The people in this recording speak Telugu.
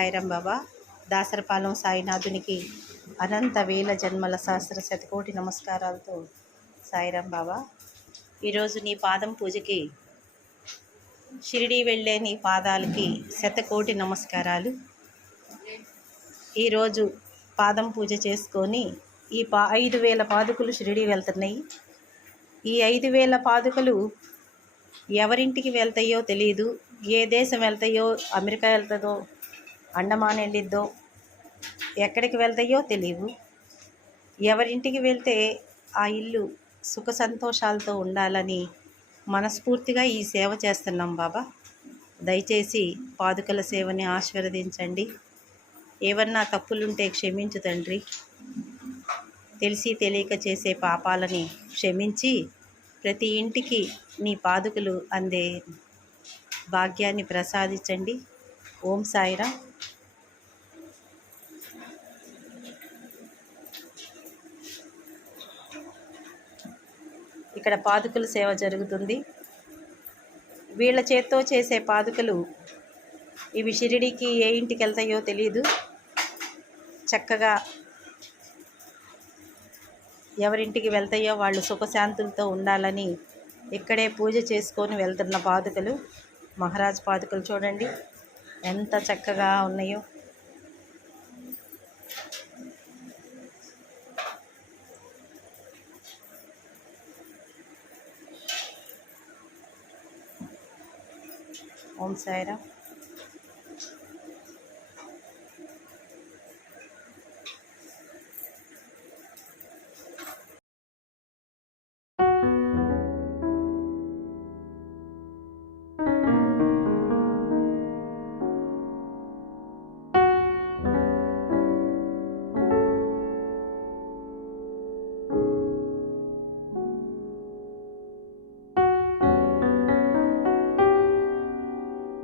సాయిరాం బాబా. దాసరపాలెం సాయినాథునికి అనంత వేల జన్మల సహస్ర శతకోటి నమస్కారాలతో సాయిరాం బాబా. ఈరోజు నీ పాదం పూజకి, షిరిడీ వెళ్ళే నీ పాదాలకి శతకోటి నమస్కారాలు. ఈరోజు పాదం పూజ చేసుకొని ఈ 5,000 పాదుకలు షిరిడీ వెళ్తున్నాయి. ఈ 5,000 పాదుకలు ఎవరింటికి వెళ్తాయో తెలియదు. ఏ దేశం వెళ్తాయో, అమెరికా వెళ్తుందో, అండమాన్ వెళ్ళిద్దో, ఎక్కడికి వెళ్తాయో తెలియదు. ఎవరింటికి వెళ్తే ఆ ఇల్లు సుఖ సంతోషాలతో ఉండాలని మనస్ఫూర్తిగా ఈ సేవ చేస్తున్నాం బాబా. దయచేసి పాదుకల సేవని ఆశీర్వదించండి. ఏమన్నా తప్పులుంటే క్షమించు తండ్రి. తెలిసి తెలియక చేసే పాపాలని క్షమించి ప్రతి ఇంటికి నీ పాదుకలు అందే భాగ్యాన్ని ప్రసాదించండి. ఓం సాయిరాం. ఇక్కడ పాదుకల సేవ జరుగుతుంది. వీళ్ళ చేత్తో చేసే పాదుకలు ఇవి షిరిడీకి ఏ ఇంటికి వెళ్తాయో తెలియదు. చక్కగా ఎవరింటికి వెళ్తాయో వాళ్ళు సుఖశాంతులతో ఉండాలని ఇక్కడే పూజ చేసుకొని వెళ్తున్న పాదుకలు. మహారాజ్ పాదుకలు చూడండి ఎంత చక్కగా ఉన్నాయో. ఓం సాయిరాం.